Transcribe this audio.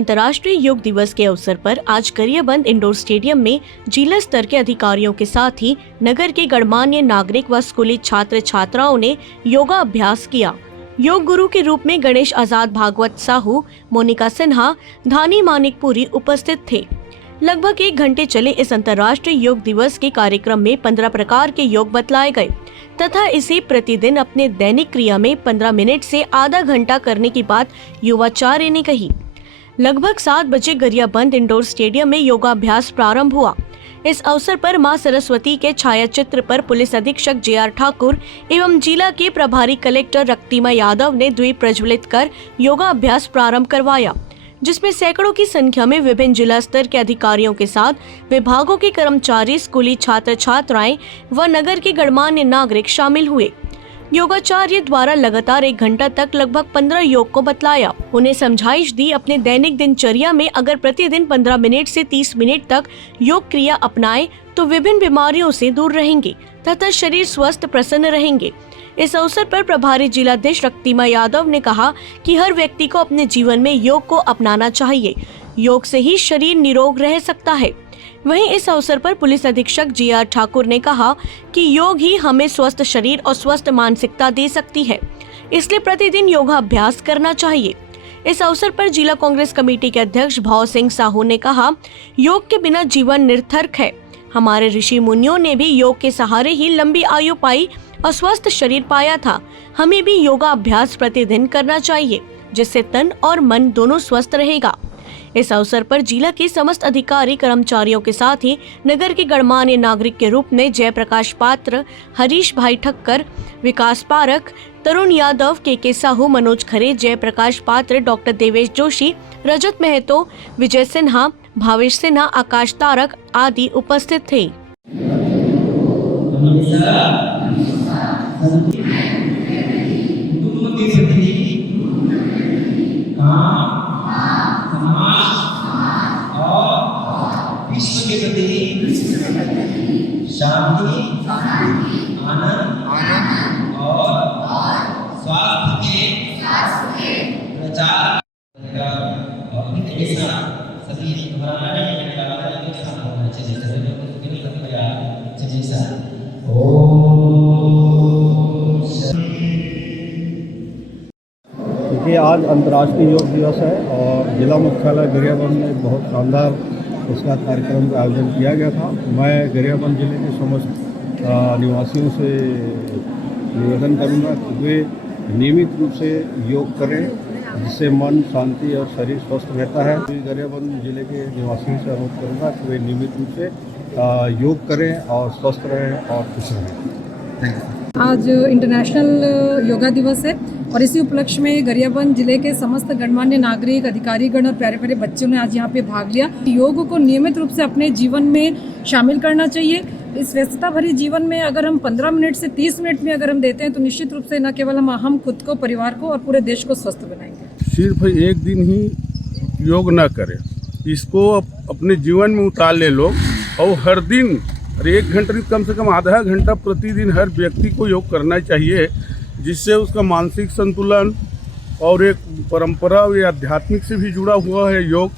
अंतर्राष्ट्रीय योग दिवस के अवसर पर आज गरियाबंद इंडोर स्टेडियम में जिला स्तर के अधिकारियों के साथ ही नगर के गणमान्य नागरिक व स्कूली छात्र छात्राओं ने योगा अभ्यास किया। योग गुरु के रूप में गणेश आजाद, भागवत साहू, मोनिका सिन्हा, धानी मानिकपुरी उपस्थित थे। लगभग 1 घंटे चले इस अंतर्राष्ट्रीय योग दिवस के कार्यक्रम में 15 प्रकार के योग बतलाए गए तथा इसे प्रतिदिन अपने दैनिक क्रिया में 15 मिनट से आधा घंटा करने की बात युवाचार्य ने कही। लगभग 7 बजे गरियाबंद इंडोर स्टेडियम में योगाभ्यास प्रारंभ हुआ। इस अवसर पर मां सरस्वती के छायाचित्र पर पुलिस अधीक्षक JR ठाकुर एवं जिला के प्रभारी कलेक्टर रक्तिमा यादव ने द्वीप प्रज्वलित कर योगाभ्यास प्रारंभ करवाया, जिसमें सैकड़ों की संख्या में विभिन्न जिला स्तर के अधिकारियों के साथ विभागों के कर्मचारी, स्कूली छात्र छात्राएं व नगर के गणमान्य नागरिक शामिल हुए। योगाचार्य द्वारा लगातार 1 घंटा तक लगभग 15 योग को बतलाया। उन्हें समझाइश दी अपने दैनिक दिनचर्या में अगर प्रतिदिन 15 मिनट से 30 मिनट तक योग क्रिया अपनाएं तो विभिन्न बीमारियों से दूर रहेंगे तथा शरीर स्वस्थ प्रसन्न रहेंगे। इस अवसर पर प्रभारी जिलाधीश रक्तिमा यादव ने कहा कि हर व्यक्ति को अपने जीवन में योग को अपनाना चाहिए। योग से ही शरीर निरोग रह सकता है। वहीं इस अवसर पर पुलिस अधीक्षक JR ठाकुर ने कहा कि योग ही हमें स्वस्थ शरीर और स्वस्थ मानसिकता दे सकती है, इसलिए प्रतिदिन योगाभ्यास करना चाहिए। इस अवसर पर जिला कांग्रेस कमेटी के अध्यक्ष भाव सिंह साहू ने कहा, योग के बिना जीवन निरर्थक है। हमारे ऋषि मुनियों ने भी योग के सहारे ही लंबी आयु पाई और स्वस्थ शरीर पाया था। हमें भी योगा अभ्यास प्रतिदिन करना चाहिए, जिससे तन और मन दोनों स्वस्थ रहेगा। इस अवसर पर जिला के समस्त अधिकारी कर्मचारियों के साथ ही नगर के गणमान्य नागरिक के रूप में जयप्रकाश पात्र, हरीश भाई ठक्कर, विकास पारख, तरुण यादव, के साहू, मनोज खरे, जयप्रकाश पात्र, डॉक्टर देवेश जोशी, रजत महतो, विजय सिन्हा, भावेश सिन्हा, आकाश तारक आदि उपस्थित थे। विश्व के प्रति शांति, आनंद और स्वास्थ्य के प्रचार देखिए, आज अंतर्राष्ट्रीय योग दिवस है और जिला मुख्यालय गरियाबंद में बहुत शानदार इसका कार्यक्रम का आयोजन किया गया था। मैं गरियाबंद जिले के समस्त निवासियों से निवेदन करूंगा कि वे नियमित रूप से योग करें, जिससे मन शांति और शरीर स्वस्थ रहता है। गरियाबंद जिले के निवासियों से अनुरोध करूंगा कि वे नियमित रूप से योग करें और स्वस्थ रहें और खुश रहें। आज इंटरनेशनल योगा दिवस है और इसी उपलक्ष्य में गरियाबंद जिले के समस्त गणमान्य नागरिक, अधिकारीगण और प्यारे प्यारे बच्चों ने आज यहाँ पे भाग लिया। योग को नियमित रूप से अपने जीवन में शामिल करना चाहिए। इस व्यस्तता भरी जीवन में अगर हम 15 मिनट से 30 मिनट में अगर हम देते हैं तो निश्चित रूप से न केवल हम खुद को, परिवार को और पूरे देश को स्वस्थ बनाएंगे। सिर्फ एक दिन ही योग न करें, इसको अपने जीवन में उतार ले लोग, और हर दिन 1 घंटे कम से कम आधा घंटा प्रतिदिन हर व्यक्ति को योग करना चाहिए, जिससे उसका मानसिक संतुलन और एक परंपरा या आध्यात्मिक से भी जुड़ा हुआ है योग।